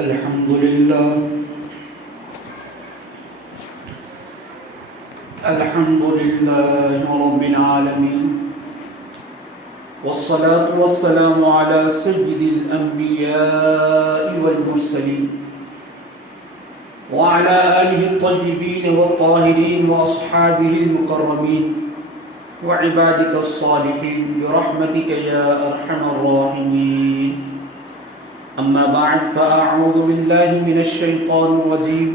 الحمد لله رب العالمين، والصلاة والسلام على سيد الأنبياء والمرسلين وعلى آله الطيبين والطاهرين وأصحابه المكرمين وعبادك الصالحين برحمتك يا أرحم الراحمين. أما بعد، فأعوذ بالله من الشيطان الرجيم.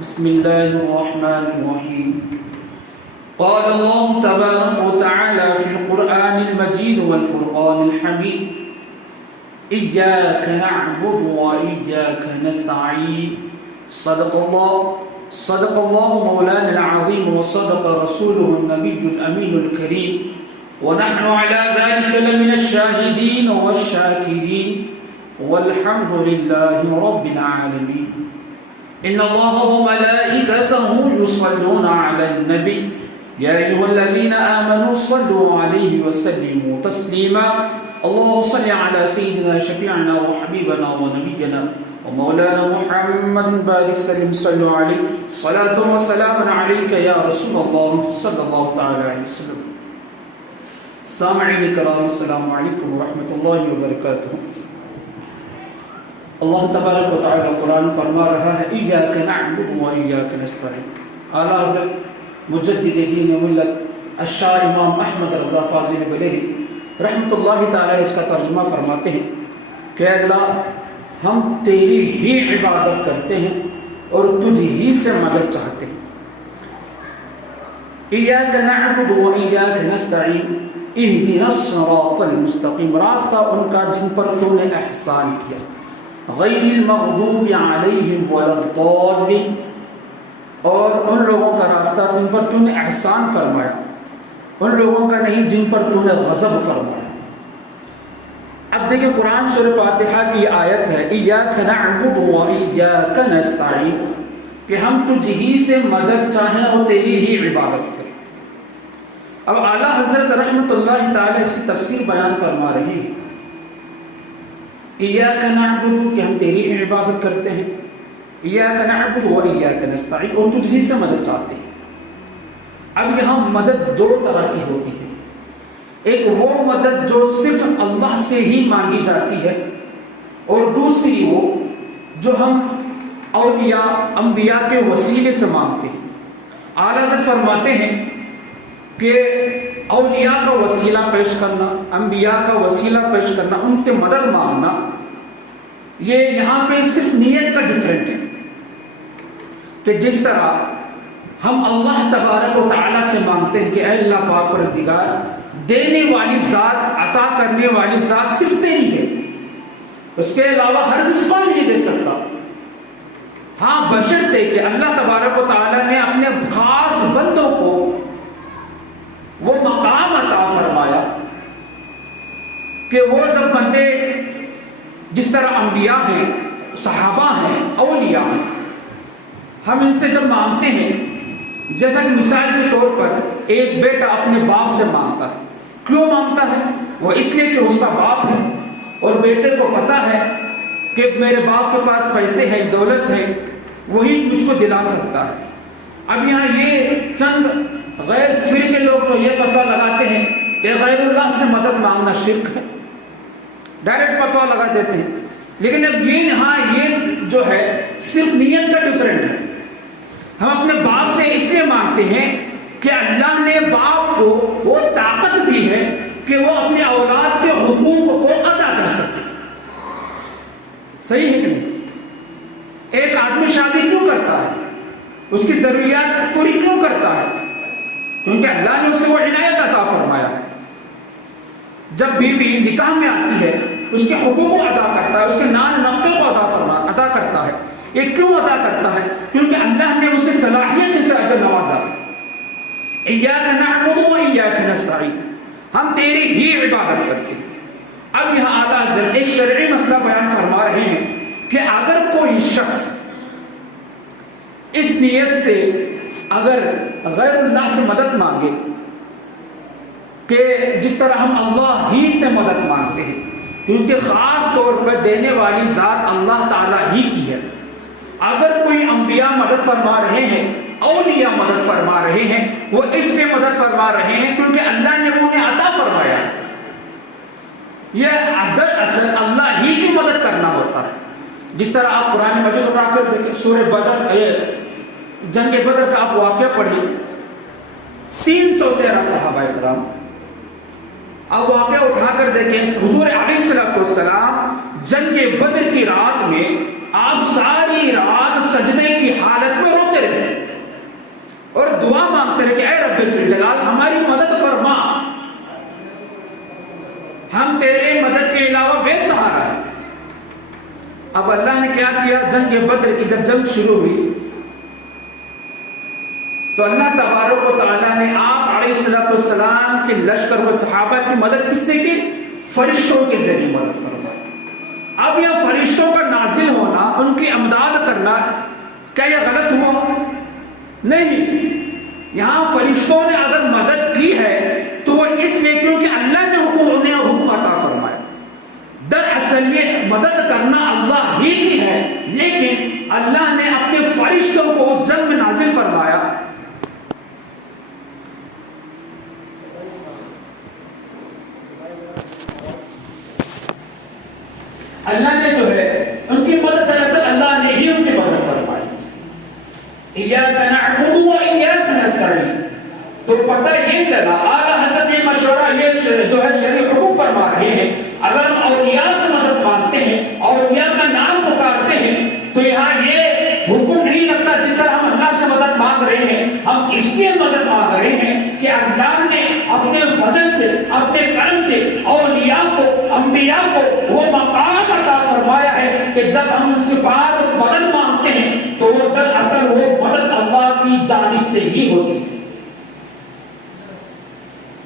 بسم الله الرحمن الرحيم. قال الله تبارك وتعالى في القرآن المجيد والفرقان الحميد: إياك نعبد وإياك نستعين. صدق الله مولانا العظيم، وصدق رسوله النبي الأمين الكريم، ونحن على ذلك لمن الشاهدين والشاكرين، والحمد لله رب العالمين. إن الله وملائكته يصلون على النبي يا أيها الذين آمنوا صلوا عليه وسلموا تسليما. اللهم صل على سيدنا شفيعنا وحبيبنا ونبينا ومولانا محمد بارك سلم صلوا عليه صلاة وسلام عليك يا رسول الله صلى الله تعالى عليه وسلم. سامعین کرام، السلام علیکم ورحمۃ اللہ وبرکاتہ. اللہ تبارک و تعالی قرآن فرما رہا ہے: ایاک نعبد و ایاک نستعین. اعلیٰ حضرت مجدد دین ملت الشاہ امام احمد رضا فاضل بریلوی رحمۃ اللہ تعالی اس کا ترجمہ فرماتے ہیں کہ اللہ، ہم تیری ہی عبادت کرتے ہیں اور تجھ ہی سے مدد چاہتے ہیں. ایاک نعبد و ایاک نستعین، اہدنا الصراط المستقیم، راستہ ان کا جن پر تو نے احسان کیا، غیر المغضوب علیہم ولا الضالین، اور ان لوگوں کا راستہ جن پر تو نے احسان فرمایا، ان لوگوں کا نہیں جن پر تو نے غضب فرمایا. اب دیکھیں، قرآن سورہ فاتحہ کی آیت ہے ایاک نعبد و ایاک نستعین، کہ ہم تجھ ہی سے مدد چاہیں اور تیری ہی عبادت کریں. اب اعلیٰ حضرت رحمۃ اللہ تعالی اس کی تفسیر بیان فرما رہے ہیں. ایاک نعبد، کہ ہم تیری ہی عبادت کرتے ہیں، ایاک نعبد و ایاک نستعین، اور تجھ ہی سے مدد چاہتے ہیں. اب یہاں مدد دو طرح کی ہوتی ہے. ایک وہ مدد جو صرف اللہ سے ہی مانگی جاتی ہے، اور دوسری وہ جو ہم اولیاء انبیاء کے وسیلے سے مانگتے ہیں. اعلیٰ حضرت فرماتے ہیں کہ اولیاء کا وسیلہ پیش کرنا، انبیاء کا وسیلہ پیش کرنا، ان سے مدد مانگنا، یہ یہاں پہ صرف نیت کا ڈفرینٹ ہے. کہ جس طرح ہم اللہ تبارک و تعالیٰ سے مانگتے ہیں کہ اے اللہ پاک پروردگار، دینے والی ذات، عطا کرنے والی ذات صرف تیری ہے، اس کے علاوہ ہر کس کو نہیں دے سکتا. ہاں، بشرطے کہ اللہ تبارک و تعالیٰ نے اپنے خاص بندوں کو وہ مقام عطا فرمایا کہ وہ جب بندے جس طرح انبیاء ہیں، صحابہ ہیں، اولیاء ہیں، ہم ان سے جب مانگتے ہیں، جیسا کہ مثال کے طور پر ایک بیٹا اپنے باپ سے مانگتا ہے. کیوں مانگتا ہے؟ وہ اس لیے کہ اس کا باپ ہے اور بیٹے کو پتا ہے کہ میرے باپ کے پاس پیسے ہیں، دولت ہے، وہی مجھ کو دلا سکتا ہے. اب یہاں یہ چند غیر فر کے لوگ جو یہ فتویٰ لگاتے ہیں کہ غیر اللہ سے مدد مانگنا شرک ہے، ڈائریکٹ فتویٰ لگا دیتے ہیں. لیکن اب یہ جو ہے صرف نیت کا ڈفرینٹ ہے. ہم اپنے باپ سے اس لیے مانگتے ہیں کہ اللہ نے باپ کو وہ طاقت دی ہے کہ وہ اپنے اولاد کے حقوق کو ادا کر سکے. صحیح ہے کہ نہیں؟ ایک آدمی شادی کیوں کرتا ہے؟ اس کی ضروریات پوری کیوں کرتا ہے؟ کیونکہ اللہ نے اسے وہ عنایت عطا فرمایا ہے. جب بیوی نکاح میں آتی ہے، اس کے حقوق کو ادا کرتا ہے، اس کے نان نفقے کو ادا کرتا ہے. یہ کیوں ادا کرتا ہے؟ کیونکہ اللہ نے اسے صلاحیت سے اجر نوازا. ایاک نعبد و ایاک نستعین، ہم تیری ہی عبادت کرتے ہیں. اب یہاں اعلیٰ حضرت ایک شرعی مسئلہ بیان فرما رہے ہیں کہ اگر کوئی شخص اس نیت سے اگر غیر اللہ سے مدد مانگے کہ جس طرح ہم اللہ ہی سے مدد مانگتے ہیں، کیونکہ خاص طور پر دینے والی ذات اللہ تعالیٰ ہی کی ہے۔ اگر کوئی انبیاء مدد فرما رہے ہیں، اولیاء مدد فرما رہے ہیں، وہ اس لیے مدد فرما رہے ہیں کیونکہ اللہ نے انہیں عطا فرمایا ہے۔ یہ دراصل اللہ ہی کی مدد کرنا ہوتا ہے۔ جس طرح آپ قرآن مجید اٹھا کر دیکھیں، سورہ بدر، جنگ بدر کا آپ واقعہ پڑھیں، 313 صحابہ کرام، اب واقعہ اٹھا کر دیکھیں، حضور علیہ السلام جنگ بدر کی رات میں آپ ساری رات سجدے کی حالت میں روتے رہے اور دعا مانگتے رہے کہ اے رب ذوالجلال ہماری مدد فرما، ہم تیرے مدد کے علاوہ بے سہارا ہیں۔ اب اللہ نے کیا کیا، جنگ بدر کی جب جنگ شروع ہوئی تو اللہ تبارک و تعالیٰ نے آپ علیہ السلام کے لشکر و صحابہ کی مدد کس سے کی؟ فرشتوں کے ذریعے مدد فرمائی۔ اب یہ فرشتوں کا نازل ہونا، ان کی امداد کرنا، کیا یہ غلط ہوا؟ نہیں، یہاں فرشتوں نے اگر مدد کی ہے تو وہ اس لیے کیونکہ اللہ نے انہیں حکم عطا فرمایا۔ دراصل یہ مدد کرنا اللہ ہی کی ہے، لیکن اللہ نے اپنے فرشتوں کو اس جنگ میں نازل فرمایا۔ اللہ نے جو ہے ان کی مدد، دراصل اللہ نے ہی ان کی مدد فرمائی۔ ایاک نعبد و ایاک نستعین، تو پتہ یہ چلا، اعلیٰ حضرت یہ مشورہ یہ جو ہے شرعی حکم فرما رہے ہیں، اگر ہم اولیاء سے مدد مانگتے ہیں، اولیاء کا نام پکارتے ہیں، تو یہاں یہ حکم نہیں لگتا جس طرح ہم اللہ سے مدد مانگ رہے ہیں، ہم اس لیے مدد مانگ رہے ہیں کہ اللہ نے اپنے فضل سے، اپنے کرم سے اولیاء کو، انبیاء کو وہ مقام عطا فرمایا ہے کہ جب ہم ان سے بعض مدد مانگتے ہیں تو وہ دراصل وہ مدد اللہ کی جانب سے ہی ہوتی ہے،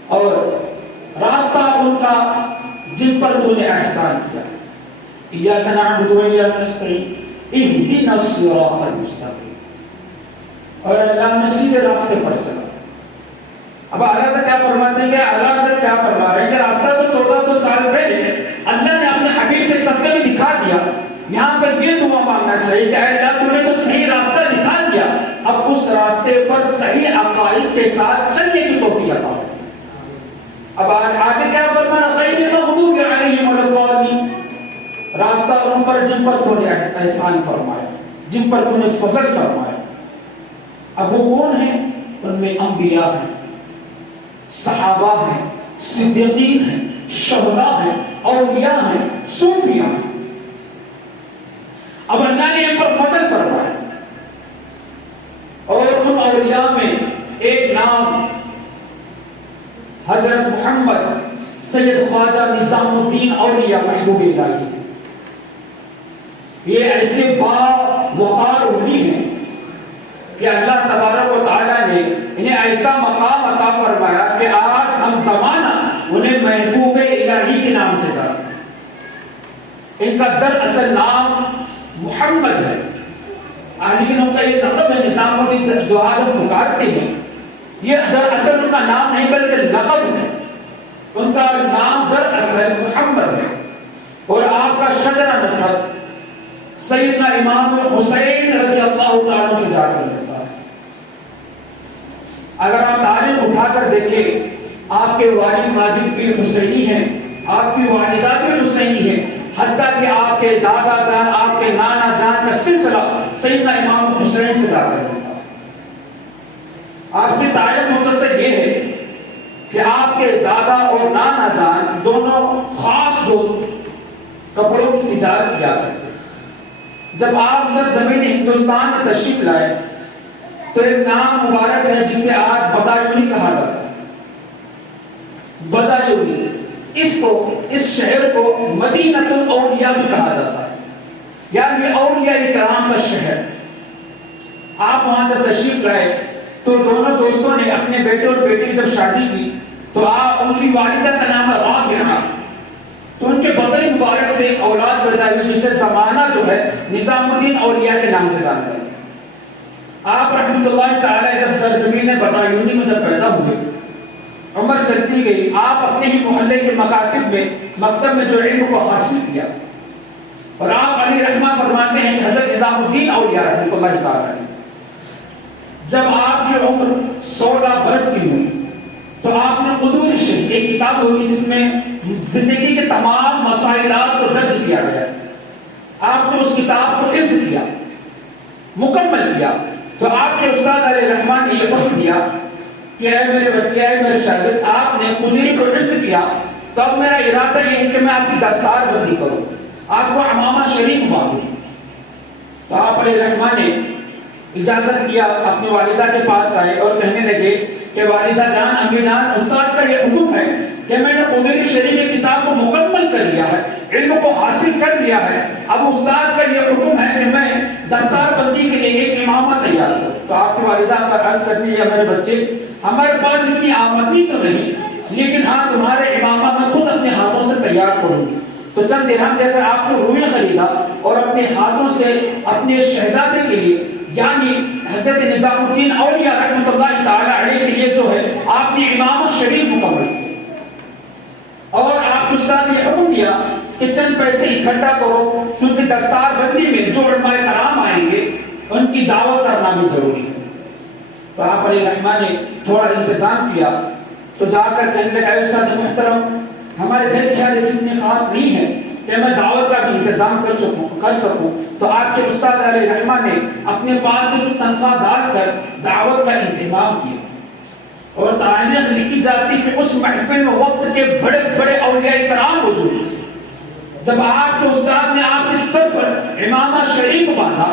اور راستہ ان کا جن پر تو نے احسان کیا۔ ایاک نعبد و ایاک نستعین اہدنا الصراط المستقیم، اور اللہ نے سیدھے راستے پر چلا۔ اب اعلیٰ سے کیا فرماتے ہیں کہ اعلیٰ سے کیا فرما رہے ہیں کہ راستہ تو 1400 سال پہلے اللہ نے اپنے حبیب کے صدقے میں دکھا دیا، یہاں پر یہ دعا مانگنا چاہیے کہ اے اللہ تو نے تو صحیح راستہ دکھا دیا، اب اس راستے پر صحیح عقائد کے ساتھ چلنے کی توفیق عطا فرما۔ اب آگے کیا فرمایا، غیر المغضوب علیہم ولا الضالین، راستہ ان پر جن پر تو نے احسان فرمایا، جن پر تو نے فضل فرمایا۔ اب وہ کون ہیں؟ ان میں انبیاء ہیں، صحابہ ہیں، صدیقین ہیں، شہداء ہیں، اولیاء ہیں، صوفیاء ہیں۔ اب اللہ نے ان پر فضل فرمایا، اور ان اولیاء میں ایک نام حضرت محمد سید خواجہ نظام الدین اولیاء محبوب الہی، یہ ایسے باوقار ولی ہیں کہ اللہ تبارک و تعالیٰ نے انہیں ایسا مقام عطا فرمایا کہ آج ہم زمانہ انہیں محبوب الہی کے نام سے کہتے ہیں۔ ان کا دراصل نام محمد ہے، لیکن ان کا یہ لقب ہے نظام الدین جو آج ہم پکارتے ہیں، یہ دراصل ان کا نام نہیں بلکہ لقب ہے۔ ان کا نام دراصل محمد ہے، اور آپ کا شجرہ نسب سیدنا امام حسین رضی اللہ تعالیٰ سے جا کر لیتا ہے۔ اگر آپ تاریخ اٹھا کر دیکھیں، آپ کے والد ماجد بھی حسینی ہیں، آپ کی والدہ بھی حسینی ہیں، حتیٰ کہ آپ کے دادا جان، آپ کے نانا جان کا سلسلہ سیدنا امام حسین سے جا کر لیتا ہے۔ آپ کی تاریخ مختصر یہ ہے کہ آپ کے دادا اور نانا جان دونوں خاص دوست کپڑوں کی تجارت کیا کرتے۔ جب آپ سرزمین ہندوستان میں تشریف لائے تو ایک نام مبارک ہے جسے آج بدایونی کہا جاتا ہے۔ بدایونی، اس شہر کو مدینہ الاولیاء بھی کہا جاتا ہے، یعنی اولیاء کرام کا شہر۔ آپ وہاں جب تشریف لائے تو دونوں دوستوں نے اپنے بیٹے اور بیٹی کی جب شادی کی تو آپ ان کی والدہ کا نام رابعہ، تو ان کے بدن مبارک سے ایک اولاد پیدا ہوئی جسے زمانہ جو ہے نظام الدین اولیاء کے نام سے جانا جاتا ہے۔ آپ رحمۃ اللہ تعالی جب سرزمین بدایونی میں جب پیدا ہوئے عمر چلتی گئی، آپ اپنے ہی محلے کے مکتب میں جو علم کو حاصل کیا، اور آپ علی رحمہ فرماتے ہیں کہ حضرت نظام الدین اولیاء رحمۃ اللہ تعالی جب آپ کی عمر 16 برس کی ہوئی تو آپ نے قدور شریف، ایک کتاب ہوگی جس میں زندگی کے تمام مسائلات کو درج کیا گیا، آپ نے اس کتاب کو حفظ کیا، مکمل کیا، تو آپ کے استاد علی رحمہ نے یہ حکم دیا کہ اے میرے بچے، اے میرے شاگرد، آپ نے قدوری کو حفظ کیا، تو اب میرا ارادہ یہ ہے کہ میں آپ کی دستار بندی کروں، آپ کو عمامہ شریف مانگوں۔ تو آپ علیہ الرحمٰن نے اجازت کیا، اپنی والدہ کے پاس آئے اور کہنے لگے کہ والدہ جان، امی جان، استاد کا یہ حکم ہے کہ میں نے قدوری شریف کی کتاب کو مکمل کر لیا ہے، علم کو حاصل کر لیا ہے، اب استاد کا یہ حکم ہے کہ میں دستار بندی کے لیے ایک امامہ تیار کروں۔ تو آپ کی والدہ کا عرض کرتی ہے، میرے بچے، ہمارے پاس اتنی آمدنی تو نہیں، لیکن ہاں تمہارے امامہ میں خود اپنے ہاتھوں سے تیار کروں گی۔ تو چند درہم دے کر آپ کو روئی خریدا اور اپنے ہاتھوں سے اپنے شہزادے کے لیے، یعنی حضرت نظام الدین اولیاء رحمۃ اللہ تعالی علیہ کے لیے جو ہے آپ نے امامہ شریف مکمل کیا، اور آپ کو استاد نے حکم دیا کہ چند پیسے اکٹھا کرو، کیونکہ دستار بندی میں جو علماء کرام آئیں گے ان کی دعوت کرنا بھی ضروری ہے۔ تو آپ علیہ الرحمٰن نے تھوڑا انتظام کیا، تو جا کر کہنے لگا، استاد محترم، ہمارے گھر کے حالات اتنے خاص نہیں ہے کہ میں دعوت کا بھی انتظام کر سکوں۔ تو آپ کے استاد علیہ رحمہ نے اپنے پاس سے کچھ تنخواہ ڈال کر دعوت کا انتظام کیا، اور تاریخ لکھی جاتی کہ اس محفل میں وقت کے بڑے بڑے اولیاء کرام موجود۔ جب آپ کے استاد نے آپ کے سر پر امامہ شریف باندھا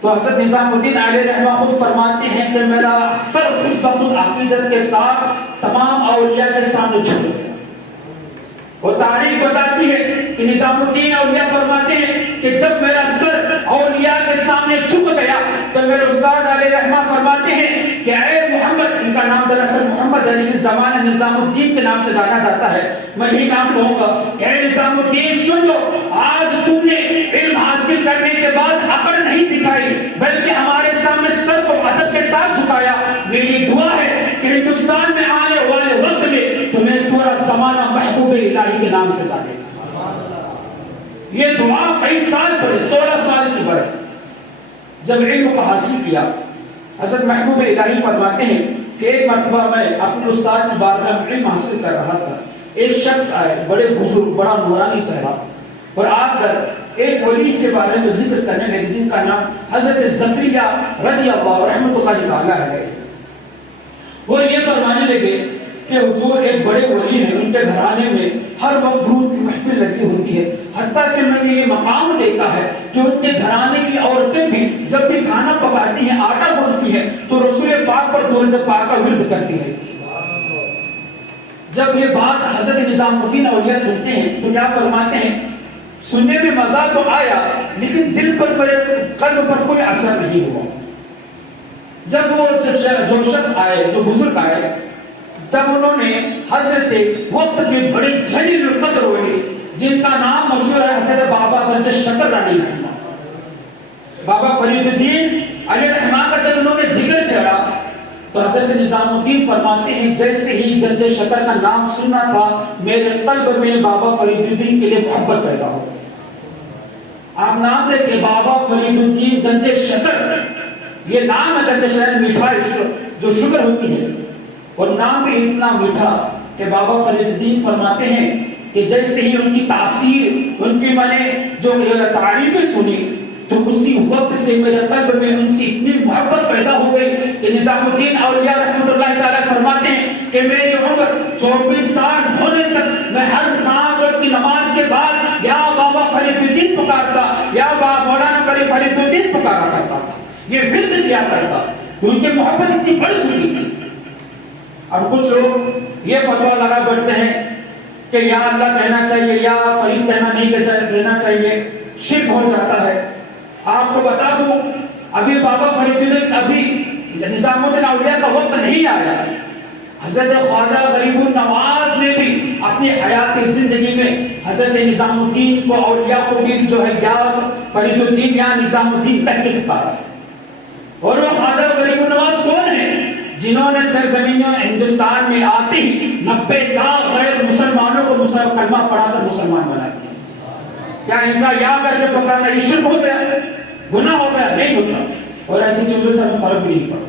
تو حضرت نظام الدین علیہ رحمہ خود فرماتے ہیں کہ میرا سر خود بخود عقیدت کے ساتھ تمام اولیاء کے سامنے جھک گیا۔ اور تاریخ بتاتی ہے کہ نظام الدین اولیاء فرماتے ہیں کہ جب میرا سر اولیاء کے سامنے جھک گیا تو میرے استاد علیہ رحمہ فرماتے ہیں کہ اے محمد، ان کا نام دراصل محمد علی زمان نظام الدین کے نام سے جانا جاتا ہے، میں یہ نام کہوں گا، اے نظام الدین سن لو، آج تم نے علم حاصل کرنے کے بعد عقل نہیں دکھائی بلکہ ہمارے سامنے سر کو ادب کے ساتھ جھکایا۔ میری دعا ہے کہ ہندوستان میں آنے والے وقت میں تمہیں پورا زمانہ محبوب الہی کے نام سے جانے گا۔ یہ دعا کئی سال پڑے، 16 سال کی برس جب علم کو حاصل کیا، حضرت محبوب الہی فرماتے ہیں کہ ایک مرتبہ میں اپنے استاد کی بارگاہ میں علم حاصل کر رہا تھا، ایک شخص آئے، بڑے بزرگ، بڑا نورانی چہرہ، اور آ کر ایک ولی کے بارے میں ذکر کرنے لگے جن کا نام حضرت زکریا رضی اللہ رحمۃ اللہ تعالی ہے۔ وہ یہ فرمانے لگے کہ حضور ایک بڑے ولی ہیں، ان کے گھرانے میں ہر وقت درود کی محفل لگی ہوتی ہے، حتیٰ کہ میں نے یہ مقام دیکھا ہے کہ ان کے گھرانے کی عورتیں بھی جب بھی کھانا پکاتی ہیں، آٹا گوندتی ہیں، تو رسول پاک پر درود پاک کا ورد کرتی رہتی ہے۔ جب یہ بات حضرت نظام الدین اولیاء سنتے ہیں تو کیا فرماتے ہیں، سننے میں مزہ تو آیا لیکن دل پر، میرے قلب پر کوئی اثر نہیں ہوا۔ جب وہ جو شخص آئے، جو بزرگ آئے، تب انہوں نے حضرت وقت کے بڑے جلیل القدر ہوئے جن کا نام مشہور ہے حضرت بابا گنج شکر رانی رحمہ، بابا فرید الدین علیہ رحمہ کا جب انہوں نے ذکر چھڑا تو حضرت نظام الدین فرماتے ہیں جیسے ہی گنج شکر کا نام سنا تھا میرے قلب میں بابا فرید الدین کے لیے محبت پیدا ہو۔ آپ نام دیکھیں، بابا فرید الدین گنج شکر، یہ نام ہے، گنج شکر میٹھا جو شکر ہوتی ہے، اور نام بھی اتنا میٹھا کہ بابا فرید الدین فرماتے ہیں کہ جیسے ہی ان کی تاثیر، ان کی میں نے جو تعریفیں سنی تو اسی وقت سے میرے قلب میں ان سے اتنی محبت پیدا ہو گئی کہ نظام الدین اولیاء رحمۃ اللہ تعالی فرماتے ہیں کہ میری عمر 24 سال ہونے تک میں ہر 5 وقت کی نماز کے بعد یا بابا فرید الدین پکارتا یا مولانا فرید الدین پکارا کرتا تھا، یہ ورد کیا کرتا، ان کی محبت اتنی بڑھ چکی تھی۔ اب کچھ لوگ یہ فتویٰ لگا بیٹھتے ہیں کہ یا اللہ کہنا چاہیے یا فرید کہنا نہیں کہنا چاہیے، شرک ہو جاتا ہے۔ آپ کو بتا دوں، ابھی بابا فرید الدین، ابھی نظام الدین اولیاء کا وقت نہیں آیا۔ حضرت خواجہ غریب النواز نے بھی اپنی حیات زندگی میں حضرت نظام الدین کو، اولیاء کو بھی جو ہے یا فرید الدین یا نظام الدین کہہ کے پکارا، اور وہ خواجہ غریب النواز کون ہے جنہوں نے سرزمینوں ہندوستان میں آتے ہی 90 لاکھ غیر مسلمانوں کو کلمہ پڑھا کر مسلمان بنا دیا. کیا ان کا یا کر کے پکڑنا یہ شرک ہو گیا، گناہ ہو گیا؟ نہیں ہوتا. اور ایسی چیزوں سے ہمیں فرق بھی نہیں پڑا.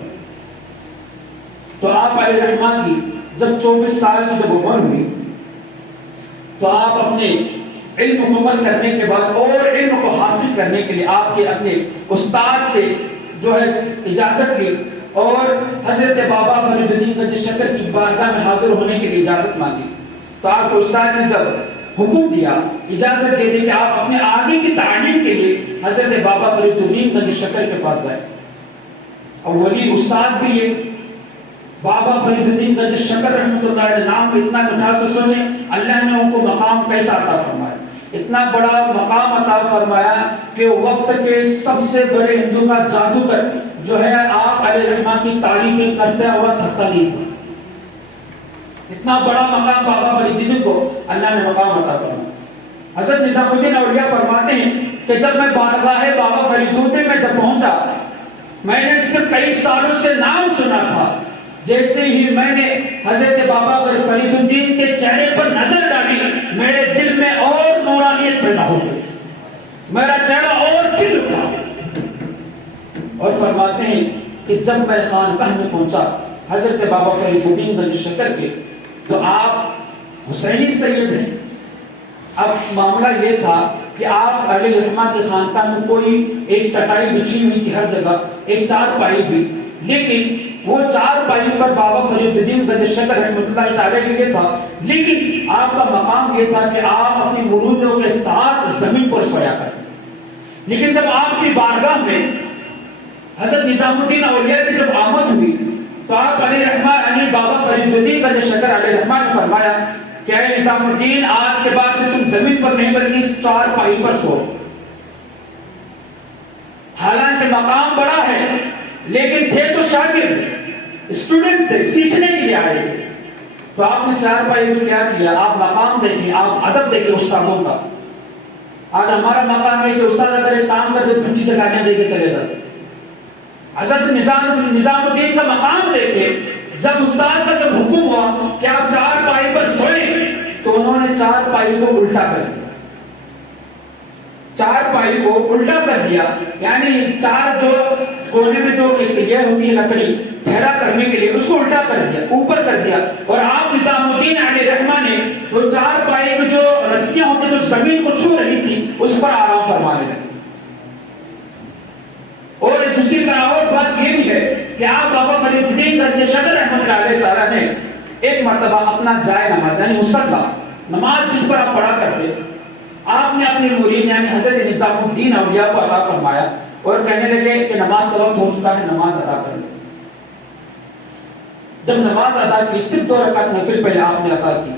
تو آپ علیہ الرحمہ کی جب 24 سال کی جب عمر ہوئی تو آپ اپنے علم مکمل کرنے کے بعد اور علم کو حاصل کرنے کے لیے آپ کے اپنے استاد سے جو ہے اجازت لی اور حضرت بابا فرید الدین گنج شکر کی بارگاہ میں حاضر ہونے کے لیے اجازت مانگی. تو آپ کے استاد نے جب حکم دیا، اجازت دے دی کہ آپ اپنے آگے کی تعلیم کے لیے حضرت بابا فرید الدین گنج شکر کے پاس جائیں. اور ولی استاد بھی یہ بابا فرید الدین گنج شکر رحمۃ اللہ علیہ نام کو اتنا مٹھا تو سوچیں اللہ نے ان کو مقام کیسا عطا فرمایا. اتنا بڑا مقام عطا فرمایا کہ وقت کے سب سے بڑے ہندو کا جادوگر جو ہے آپ علیہ الرحمہ کی تعریفیں کرتے ہوا تھکتا نہیں تھا. اتنا بڑا مقام بابا فرید الدین کو اللہ نے مقام عطا فرمایا. حضرت نظام الدین اولیاء فرماتے ہیں کہ جب میں بارگاہ بابا فرید الدین میں جب پہنچا، میں نے صرف کئی سالوں سے نام سنا تھا. جیسے ہی میں نے حضرت بابا فرید الدین کے چہرے پر نظر ڈالی، میرے دل میں اور نورانیت پیدا ہو گئی، میرا چہرہ اور کھل اٹھا. اور فرماتے ہیں کہ جب میں خانقاہ میں پہنچا حضرت بابا فرید الدین گنج شکر کے، تو آپ حسینی سید ہیں. اب معاملہ یہ تھا کہ آپ علیہ الرحمہ کی خانقاہ میں کوئی ایک چٹائی بچھی ہوئی تھی ہر جگہ، ایک چارپائی بھی، لیکن وہ چارپائی پر بابا فرید الدین گنج شکر رحمۃ اللہ تعالی کے لیے تھا. لیکن آپ کا مقام یہ تھا کہ آپ اپنی مرودوں کے ساتھ زمین پر سویا کرتے. لیکن جب آپ کی بارگاہ میں حضرت نظام الدین اولیاء کی جب آمد ہوئی تو آپ علیہ الرحمہ یعنی بابا فرید الدین گنج شکر علیہ الرحمہ نے فرمایا کہ اے نظام الدین، آج کے بعد سے تم زمین پر نہیں بلکہ اس چارپائی پر سو. حالانکہ مقام بڑا ہے لیکن تھے تو شاگرد، اسٹوڈنٹ تھے، سیکھنے کے لیے آئے تھے. تو آپ نے چارپائی میں کیا کیا؟ آپ مقام دیکھیں، آپ ادب دیکھیں استادوں کا. آج ہمارا مقام ہے کہ استاد اگر ایک کام کر دے پنچی سے گالیاں دے کے چلے جاتے. حضرت نظام الدین کا مقام دیکھیں، جب استاد کا جب حکم ہوا کہ آپ چارپائی پر سوئیں تو انہوں نے چارپائی کو الٹا کر دیا. چارپائی کو الٹا کر دیا، یعنی چار جو کونے میں جو یہ ہوتی ہے لکڑی ٹھہرا کرنے کے لیے، اس کو الٹا کر دیا، اوپر کر دیا. اور آپ نظام الدین علیہ الرحمہ نے وہ چارپائی کی جو رسیاں ہوتی جو زمین کو چھو رہی تھی اس پر آرام فرمانے لگے. اور دوسری اور بات یہ بھی ہے کہ آپ بابا فرید الدین گنج شکر رحمۃ اللہ علیہ تعالیٰ نے ایک مرتبہ اپنا جائے نماز یعنی مصلی نماز جس پر آپ پڑھا کرتے، آپ نے اپنے مرید یعنی حضرت نظام الدین اولیاء کو عطا فرمایا اور کہنے لگے کہ نماز کا وقت ہو چکا ہے، نماز ادا کر لیں. جب نماز ادا کی، صرف 2 رکعت نفل پہلے آپ نے ادا کی،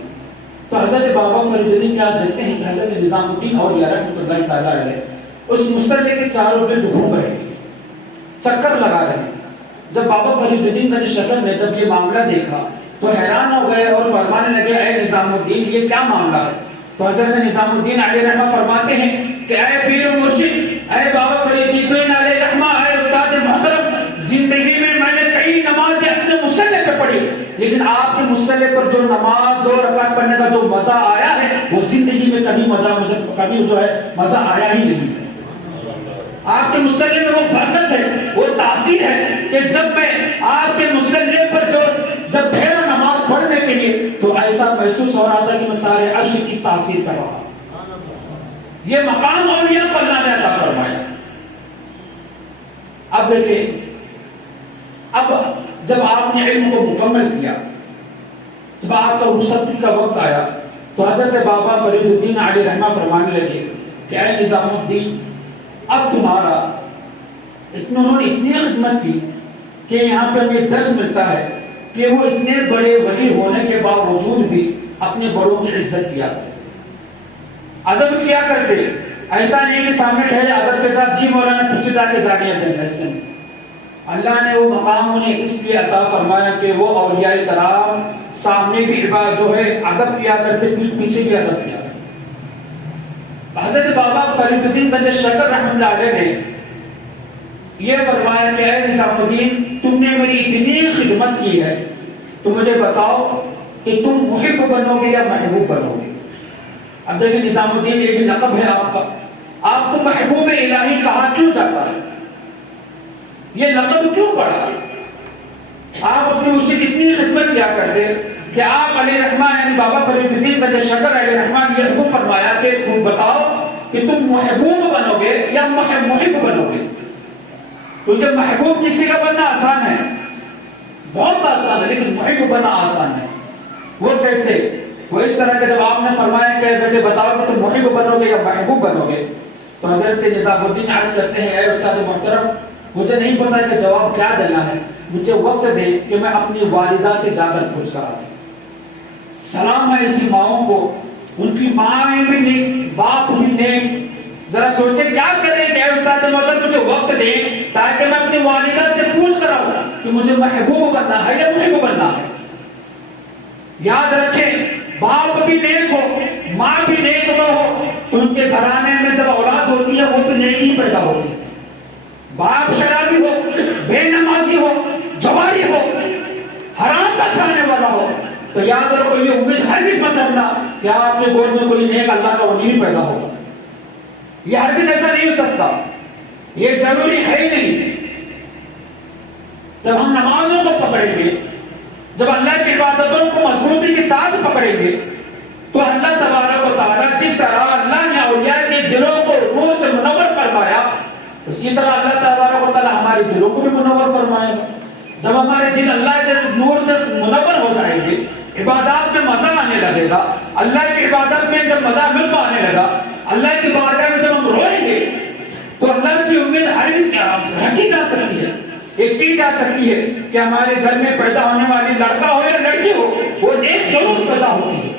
تو حضرت بابا فرید الدین کیا دیکھتے ہیں کہ حضرت نظام الدین اولیاء رحمۃ اللہ تعالیٰ علیہ اس مصلی کے چاروں گرد گھوم رہے ہیں، چکر لگا رہے ہیں. جب بابا فرید الدین گنج شکر نے جب یہ معاملہ دیکھا تو حیران ہو گئے اور فرمانے لگے اے نظام الدین یہ کیا معاملہ ہے؟ تو حضرت نظام الدین علیہ الرحمہ فرماتے ہیں کہ اے پیر و مرشد، اے بابا فرید الدین علیہ الرحمہ، اے استاد محترم، زندگی میں نے کئی نمازیں اپنے مصلی پہ پڑھی، لیکن آپ کے مصلی پر جو نماز 2 رکعت پڑھنے کا جو مزہ آیا ہے وہ زندگی میں کبھی جو ہے مزہ آیا ہی نہیں. آپ کے مصلی میں وہ برکت ہے، وہ تاثیر ہے کہ جب میں آپ کے مصلی پر جب ٹھہرا نماز پڑھنے کے لیے تو ایسا محسوس ہو رہا تھا کہ میں سارے عرش کی تاثیر کر رہا. یہ مقام اولیاء کو اللہ نے عطا فرمایا. اب دیکھیں، اب جب آپ نے علم کو مکمل کیا، جب آپ کا رخصتی کا وقت آیا تو حضرت بابا فرید الدین علیہ الرحمہ فرمانے لگے کہ اے نظام الدین، اب تمہارا انہوں نے اتنی خدمت کی کہ یہاں پہ ہمیں درس ملتا ہے کہ وہ اتنے بڑے ولی ہونے کے باوجود بھی اپنے بڑوں کی عزت کیا کرتے، ادب کیا کرتے. ایسا نہیں کہ سامنے ٹھہرے ادب کے ساتھ جی مولانا پیچھے جا کے گالیاں دیں، ایسے نہیں. اللہ نے وہ مقام انہیں اس لیے عطا فرمایا کہ وہ اولیاء کرام سامنے بھی جو ہے ادب کیا کرتے، پیچھے بھی ادب کیا کرتے. حضرت بابا فرید الدین گنج شکر رحمۃ اللہ علیہ نے یہ فرمایا کہ اے نظام الدین، تم نے میری اتنی خدمت کی ہے، تو مجھے بتاؤ کہ تم محب بنو گے یا محبوب بنو گے؟ اب دیکھیں نظام الدین، یہ بھی لقب ہے آپ کا، آپ کو محبوب الہی کہا کیوں جاتا ہے؟ یہ لقب کیوں پڑا؟ آپ اپنی اس کی اتنی خدمت کیا کرتے کہ آپ علیہ رحمان یعنی بابا فرید الدین بن شکر علیہ رحمان یہ حکم فرمایا کہ تم بتاؤ کہ تم محبوب بنو گے یا محب بنو گے؟ کیونکہ محبوب کسی کا بننا آسان ہے، بہت آسان ہے، لیکن محب بننا آسان ہے۔ وہ کیسے؟ وہ اس طرح کہ جب آپ نے فرمایا کہ بیٹے بتاؤ کہ تم محب بنو گے یا محبوب بنو گے، تو حضرت نظام الدین عرض کرتے ہیں اے استاد محترم، مجھے نہیں پتا کہ جواب کیا دینا ہے، مجھے وقت دے کہ میں اپنی والدہ سے جا کر پوچھ کر آتا ہوں۔ سلام ہے ایسی ماؤں کو، ان کی ماں بھی نہیں، باپ بھی نہیں، ذرا سوچے کیا کریں کہ اے استاد محترم مجھے وقت دیں تاکہ میں اپنی والدہ سے پوچھ کر آؤں کہ مجھے محبوب بننا ہے یا محب بننا ہے۔ یاد رکھیں، باپ بھی نیک ہو، ماں بھی نیک ہو، تو ان کے گھرانے میں جب اولاد ہوتی ہے وہ بھی نیکی پیدا ہوتی ہے۔ باپ شرابی ہو، بے نمازی ہو، جواری ہو، حرام کا کھانے والا ہو، تو یاد رکھو یہ امید ہرگز مت رکھنا کہ آپ کے گود میں کوئی نیک اللہ کا ولی پیدا ہوگا۔ یہ ہرگز ایسا نہیں ہو سکتا، یہ ضروری ہے ہی نہیں۔ جب ہم نمازوں کو پکڑیں گے، جب اللہ کی عبادتوں کو مضبوطی کے ساتھ پکڑیں گے، تو اللہ تبارک و تعالیٰ جس طرح اللہ نے اولیاء کے دلوں کو نور سے منور فرمایا، اسی طرح اللہ تبارک و تعالیٰ ہمارے دلوں کو بھی منور فرمائے گا۔ جب ہمارے دل اللہ کے نور سے منور ہو جائیں گے، عبادات میں مزہ آنے لگے گا، اللہ کی عبادت میں جب مزہ لطف آنے لگا، اللہ کی بارگاہ میں جب ہم روئیں گے، تو اللہ سے امید ہرگز رکھی جا سکتی ہے، یہ کی جا سکتی ہے کہ ہمارے گھر میں پیدا ہونے والی لڑکا ہو یا لڑکی ہو، وہ ایک ضرور پیدا ہوتی ہے۔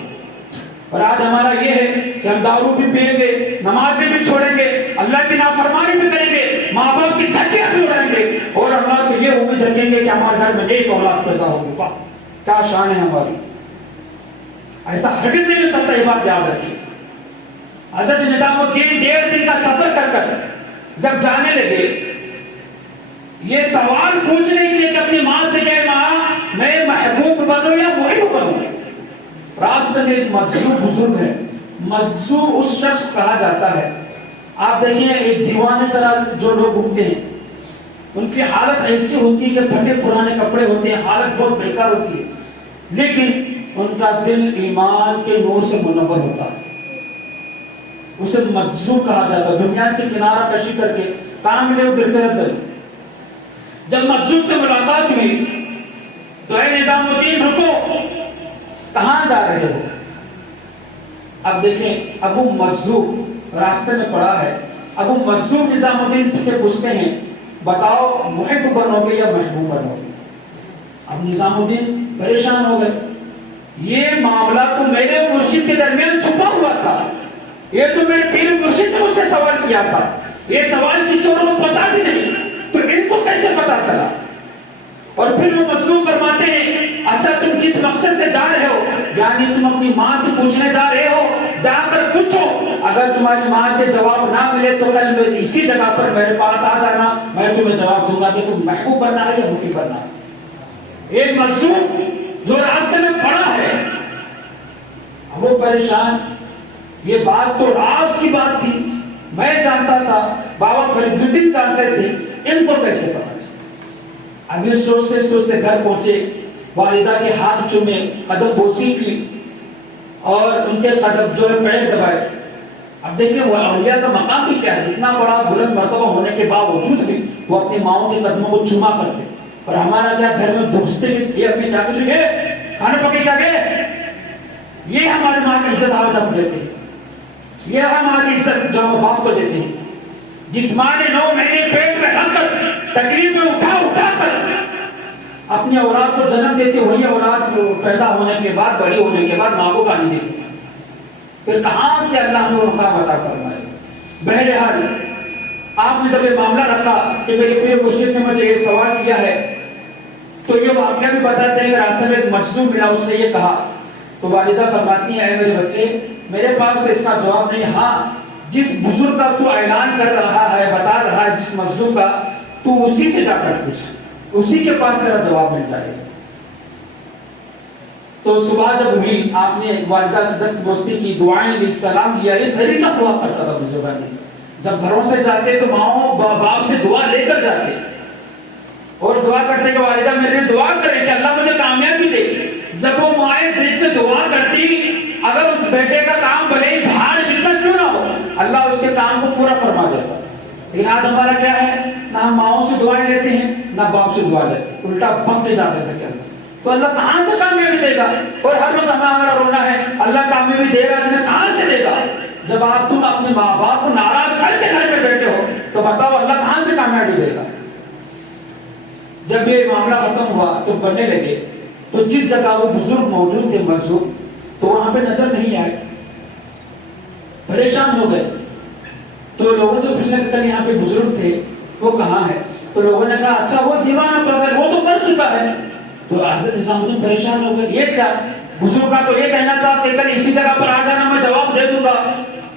اور آج ہمارا یہ ہے کہ ہم دارو بھی پئیں گے، نمازیں بھی چھوڑیں گے، اللہ کی نافرمانی بھی کریں گے، ماں باپ کی دھچیاں بھی اڑائیں گے، اور اللہ سے یہ امید رکھیں گے کہ ہمارے گھر میں ایک اولاد پیدا ہوگی۔ واہ کیا شان ہے ہماری! ایسا ہرگز نہیں ہو سکتا، یہ بات یاد رکھیں۔ حضرت نظام الدین 1.5 دن کا سفر کر کر جب جانے لگے، یہ سوال پوچھنے کے لیے کہ اپنی ماں سے کہ ماں میں محبوب بنوں یا محب بنوں؟ راستے میں ایک مجذوب بزرگ ہے، مجذوب اس شخص کہا جاتا ہے، آپ دیکھیں ایک دیوانے طرح جو لوگ گھومتے ہیں، ان کی حالت ایسی ہوتی ہے کہ پھٹے پرانے کپڑے ہوتے ہیں، حالت بہت بیکار ہوتی ہے، لیکن ان کا دل ایمان کے نور سے منور ہوتا ہے، اسے مجذوب کہا جاتا ہے۔ دنیا سے کنارہ کشی کر کے کام ملے وہ گرتے رہتے ہیں۔ جب مجذوب سے ملاقات ہوئی تو اے نظام الدین رکو، کہاں جا رہے ہو؟ اب دیکھیں ابو مجذوب راستے میں پڑا ہے، ابو مجذوب نظام الدین سے پوچھتے ہیں بتاؤ محب بنو گے یا محبوب بنو گے؟ اب نظام الدین پریشان ہو گئے، یہ معاملہ تو میرے مرشد کے درمیان چھپا ہوا تھا، یہ تو میرے پیر مرشد نے مجھ سے سوال کیا تھا، یہ سوال کسی اور کو پتا بھی نہیں، تو ان کو کیسے پتا چلا؟ اور پھر وہ مجذوب فرماتے ہیں اچھا تم کس مقصد سے جا رہے ہو؟ یعنی تم اپنی ماں سے پوچھنے جا رہے ہو، جا کر پوچھو، اگر تمہاری ماں سے جواب نہ ملے تو کل اسی جگہ پر میرے پاس آ جانا، میں تمہیں جواب دوں گا کہ تم محبوب بننا ہے یا محب بننا ہے۔ ایک مجذوب جو راستے میں پڑا ہے، اب وہ پریشان، یہ بات تو راز کی بات تھی، میں جانتا تھا، بابا فرید الدین جانتے تھے، ان کو کیسے پتا چلا؟ اب یہ سوچتے سوچتے گھر پہنچے، والدہ کے ہاتھ چومے، قدم بوسی کی اور ان کے قدم جو ہے پیر دبائے۔ اب دیکھیں وہ اولیاء کا مقام بھی کیا ہے، اتنا بڑا بلند مرتبہ ہونے کے باوجود بھی وہ اپنی ماؤں کے قدموں کو چوما کرتے، اور ہمارا کیا گھر میں دھوستے یہ اپنی طاقت لے گئے کھانے پکے کیا گئے، یہ ہماری ماں کی عزت آج ہم دیتے ہیں، یہ ہماری عزت جو ہم باپ کو دیتے ہیں، جس ماں نے 9 مہینے پیٹ میں رکھ کر تکلیف میں اٹھا کر اپنی اولاد کو جنم دیتی، وہی اولاد پیدا ہونے کے بعد بڑی ہونے کے بعد ماں کو گالی دیتی، پھر کہاں سے اللہ نے مقام عطا فرمائے؟ بہرحال آپ نے جب یہ معاملہ رکھا کہ میرے پیر مرشد نے مجھے یہ سوال کیا ہے، تو یہ واقعہ بھی بتاتے ہیں کہ راستے میں ایک مجذوب ملا، اس نے یہ کہا، تو والدہ فرماتی ہیں اے میرے بچے میرے پاس اس کا جواب نہیں، ہاں جس بزرگ کا تو اعلان کر رہا ہے، بتا رہا ہے، جس مجذوب کا، تو اسی سے جا کر پوچھ، اسی کے پاس تیرا جواب مل جائے گا۔ تو صبح جب ہوئی آپ نے والدہ سے دست بوستی کی، دعائیں لی، سلام لیا، یہ طریقہ ہوا کرتا تھا بزرگان نے۔ جب گھروں سے جاتے تو ماؤں باپ سے دعا لے کر جاتے اور دعا کرتے کہ والدہ میرے دعا کرے کہ اللہ مجھے کامیابی دے۔ جب وہ مائیں دل سے دعا کرتی، اگر اس بیٹے کا کام بھلے ہی بھاڑ جتنا کیوں نہ ہو، اللہ اس کے کام کو پورا فرما دیتا۔ لیکن آج ہمارا کیا ہے، نہ ہم ماؤں سے دعائیں لیتے ہیں نہ باپ سے دعا لیتے، الٹا بھگتے جاتے تھے کہ اللہ تو اللہ کہاں سے کامیابی دے گا، اور ہر وقت ہمارا رونا ہے اللہ کامیابی دے گا جنہیں کہاں سے دے گا۔ جب آپ تم اپنے ماں باپ کو ناراض کر کے گھر میں بیٹھے ہو تو بتاؤ اللہ کہاں سے کامیابی دے گا۔ جب یہ معاملہ ختم ہوا تو پڑھنے لگے تو جس جگہ وہ بزرگ موجود تھے مرزوق، تو وہاں پہ نظر نہیں آئے، پریشان ہو گئے۔ تو لوگوں سے پوچھنے کہ کل یہاں پہ بزرگ تھے وہ کہاں ہے؟ تو لوگوں نے کہا اچھا وہ دیوانہ پڑ گئے، وہ تو پڑھ چکا ہے۔ تو حضرت نظام الدین پریشان ہو گئے، یہ کیا؟ بزرگ کا تو یہ کہنا تھا کہ کل اسی جگہ پر آ جانا، میں جواب دے دوں گا،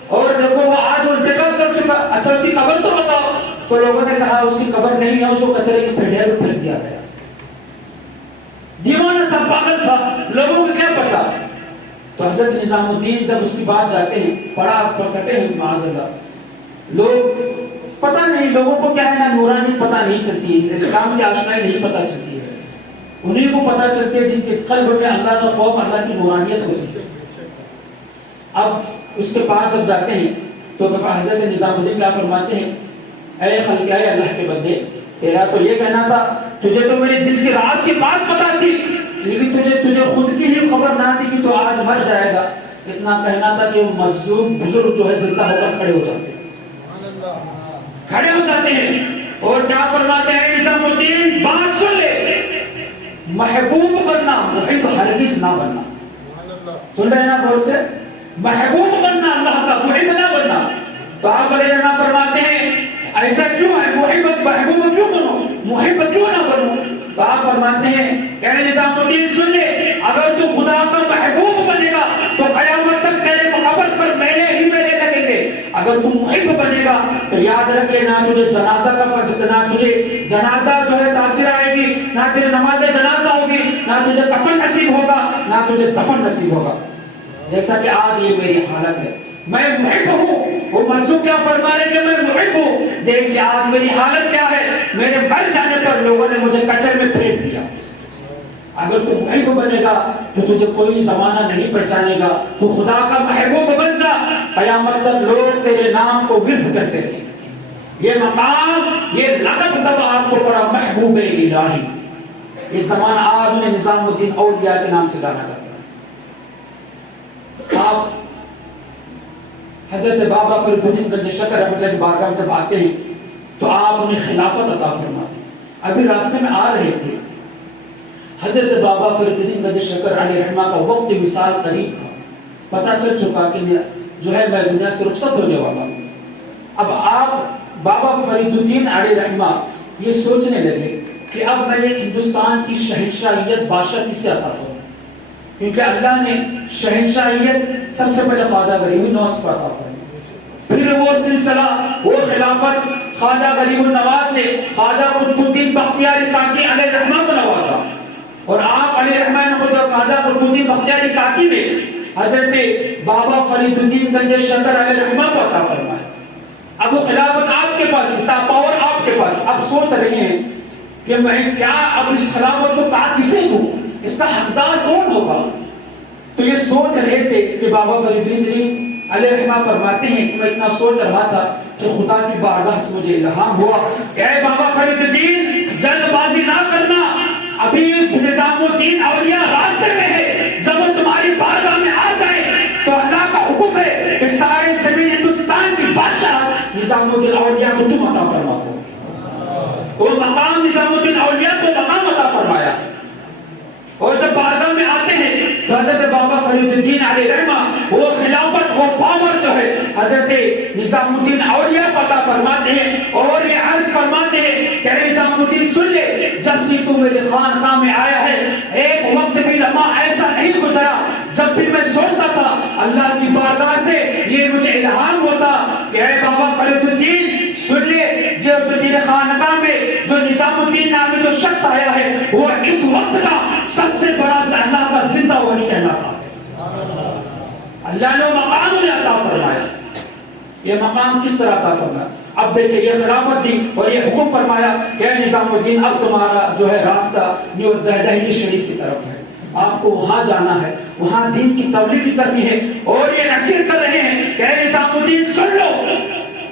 اور دیکھو وہ آج وہ انتقال کر چکا، اچھا اس کی قبر تو بتاؤ۔ تو لوگوں نے کہا اس کی قبر نہیں ہے، اس کو کچرے کے پھیڑے میں پھینک دیا گیا۔ دیوانہ تھا، پاگل تھا، لوگوں کو کیا پتا۔ تو حضرت نظام الدین جب اس کی بات جاتے ہیں، پڑھا پڑھ سکتے ہیں معاذ اللہ، لوگ پتہ نہیں، لوگوں کو کیا ہے نا نورانی پتہ نہیں چلتی، اسلام کی آشنائی نہیں پتہ چلتی ہے، انہیں کو پتہ چلتی ہے جن کے قلب میں اللہ کا خوف، اللہ کی نورانیت ہوتی ہے۔ اب اس کے پاس جب جاتے ہیں تو حضرت نظام الدین کیا فرماتے ہیں، اے خلق اے اللہ کے بندے، تیرا تو یہ کہنا تھا، تجھے تو میرے دل کی راز کی بات پتہ تھی، لیکن تجھے خود کی ہی خبر نہ تھی کہ تو آج مر جائے گا۔ اتنا کہنا تھا کہ وہ مظلوم بزرگ جو ہے زندہ ہو کر کھڑے ہو جاتے ہیں، کھڑے ہو جاتے ہیں اور کیا فرماتے ہیں نظام الدین، بات سن لے، محبوب بننا، محب ہرگز نہ بننا۔ سن رہے ہیں نا غور سے، محبوب بننا اللہ کا، محب نہ بننا۔ تو آپ علیہ السلام فرماتے ہیں ایسا کیوں ہے، محبوب کیوں بنو، محب کیوں نہ بنو؟ تو آپ فرماتے ہیں اے نظام الدین سن لے، اگر تو خدا کا محبوب بنے گا تو قیامت تک تیرے قبر پر میلے ہی میلے لگیں گے، اگر تو محب بنے گا تو یاد رکھے نہ تجھے جنازہ کا فرض، نہ تجھے جنازہ جو ہے تاثیر آئے گی، نہ تیرے نماز جنازہ ہوگی، نہ تجھے کفن نصیب ہوگا، نہ تجھے دفن نصیب ہوگا۔ جیسا کہ آج یہ میری حالت ہے، میں محب ہوں، وہ منصوب کیا فرما رہے کہ میں محب ہوں، دیکھ آج میری حالت کیا ہے، میرے مر جانے پر لوگوں نے مجھے کچر میں پھینک دیا۔ اگر تو محب بنے گا تو تجھے کوئی زمانہ نہیں پہچانے گا، تو خدا کا محبوب بن جا، قیامت تک لوگ تیرے نام کو ورد کرتے رہیں۔ یہ مقام، یہ لقب تب آپ کو پڑا محبوب الہی۔ یہ زمانہ آج انہیں نظام الدین اولیاء کے نام سے جانا جاتا ہے۔ آپ حضرت بابا فرید الدین گنج شکر رحمۃ اللہ کی بارگاہ میں جب آتے ہیں تو آپ انہیں خلافت عطا فرماتے ہیں۔ ابھی راستے میں آ رہے تھے، حضرت بابا فرید الدین گنج شکر علیہ رحمہ کا وقت وصال قریب تھا، پتہ چل چکا کہ جو ہے میں دنیا سے رخصت ہونے والا ہوں۔ اب آپ بابا فرید الدین علیہ رحمہ یہ سوچنے لگے کہ اب میں ہندوستان کی شہنشاہیت بادشاہ کس سے عطا کروں، کیونکہ اللہ نے شہنشاہیت سب سے پہلے خواجہ غریب النواز کو عطا فرمائی، پھر وہ سلسلہ، وہ خلافت خواجہ غریب النواز نے خواجہ قطب الدین بختیاری کاکی علیہ رحمہ کو نوازا، اور آپ علیہ رحمہ نے خود خواجہ قطب الدین بختیاری کاکی میں حضرت بابا فرید الدین گنج شکر علیہ رحمہ کو عطا فرمایا۔ اب وہ خلافت آپ کے پاس، پاور آپ کے پاس، اب سوچ رہے ہیں کہ میں کیا اب اس خلافت کو کسے دوں، اس کا حقدار کون ہوگا؟ تو یہ سوچ رہے تھے کہ بابا فرید الدین علیہ رحمہ فرماتے ہیں کہ میں اتنا سوچ رہا تھا کہ خدا کی بارگاہ سے مجھے الہام ہوا کہ اے بابا فرید الدین جلد بازی نہ کرنا، ابھی نظام الدین اولیاء راستے میں ہے، جب وہ تمہاری بارگاہ میں آ جائے تو اللہ کا حکم ہے کہ سارے زمین ہندوستان کی بادشاہ نظام الدین اولیاء کو تم عطا فرما دو۔ وہ مقام نظام الدین اولیاء کو مقام عطا فرمایا، اور جب بارگاہ میں آتے ہیں تو حضرت بابا فرید الدین علیہ رحمہ وہ خلافت، وہ پاور جو ہے حضرت نظام الدین اولیاء کو عطا فرماتے ہیں، اور یہ عرض فرماتے ہیں کہ نظام الدین سن لے، جب سے تو میرے خانقاہ میں آیا ہے ایک وقت بھی لمحہ ایسا نہیں گزرا جب بھی میں سوچتا تھا اللہ کی بارگاہ سے یہ مجھے الہام ہوتا کہ اے بابا فرید الدین سن لے، جو تیرے خانقاہ میں جو نظام الدین نامی جو شخص اور اس وقت کا سب سے بڑا اللہ کا زندہ ولی کہلاتا ہے۔ اللہ نے مقام انہیں عطا فرمایا۔ یہ مقام کس طرح عطا فرمایا؟ اب دیکھیں یہ خلافت دی اور یہ حکم فرمایا کہ اے نظام الدین اب تمہارا جو ہے راستہ نیو دہلی شریف کی طرف ہے، آپ کو وہاں جانا ہے، وہاں دین کی تبلیغ کرنی ہے۔ اور یہ نصیحت کر رہے ہیں کہ اے نظام الدین سن لو،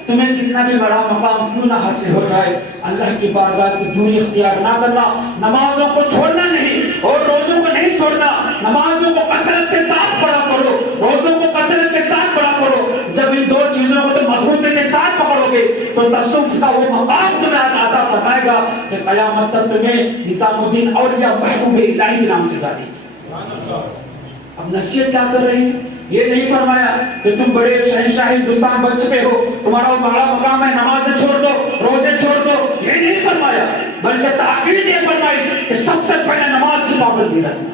تمہیں کتنا بھی بڑا مقام کیوں نہ حاصل ہو جائے، اللہ کی بارگاہ سے دوری اختیار نہ کرنا، نمازوں کو چھوڑنا نہیں اور روزوں کو نہیں چھوڑنا، نمازوں کو کثرت کے ساتھ پڑھا کرو، روزوں کو کثرت کے ساتھ پڑھا کرو۔ جب ان دو چیزوں کو تم مضبوطی کے ساتھ پکڑو گے تو تصوف کا وہ مقام تمہیں عطا فرمائے گا کہ قیامت تک تمہیں نظام الدین اولیاء محبوب الہی کے نام سے جانے گی۔ اب نصیحت کیا کر رہے ہیں؟ یہ نہیں فرمایا کہ تم بڑے شہنشاہ ہندوستان بن چکے ہو، تمہارا بڑا مقام ہے، نمازیں چھوڑ دو، روزے چھوڑ دو، یہ نہیں فرمایا، بلکہ تاکید یہ فرمائی کہ سب سے پہلے نماز کی پابندی رکھنا،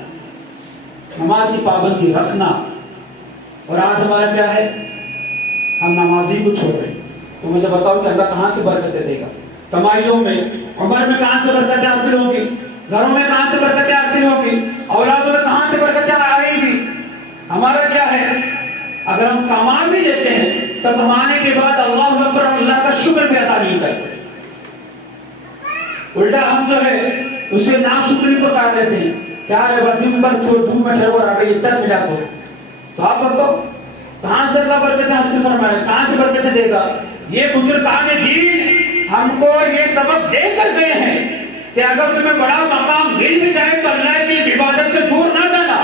نماز کی پابندی رکھنا۔ اور آج ہمارا کیا ہے؟ ہم نمازی کو چھوڑ رہے ہیں۔ تو مجھے بتاؤ کہ اللہ کہاں سے برکتیں دے گا؟ کمائیوں میں، عمر میں کہاں سے برکتیں حاصل ہوں گی؟ گھروں میں کہاں سے برکتیں حاصل ہوں گی؟ اولادوں میں کہاں سے برکتیں آئیں گی؟ ہمارا کیا ہے؟ اگر ہم کما بھی لیتے ہیں تو کمانے کے بعد اللہ اکبر اللہ کا شکر بھی ادا نہیں کرتے، الٹا ہم جو ہے اسے ناشکری پکار لیتے ہیں۔ کیا ہے وہ دن بھر دھوپ میں ٹھہرو رہا ہے، اتنا ملا تو آپ بتاؤ کہاں سے اللہ برکتیں حاصل فرمائے، کہاں سے برکتیں دے گا؟ یہ بزرگان دین ہم کو یہ سبق دے کر گئے ہیں کہ اگر تمہیں بڑا مقام مل بھی جائے تو اللہ کی عبادت سے دور نہ جانا،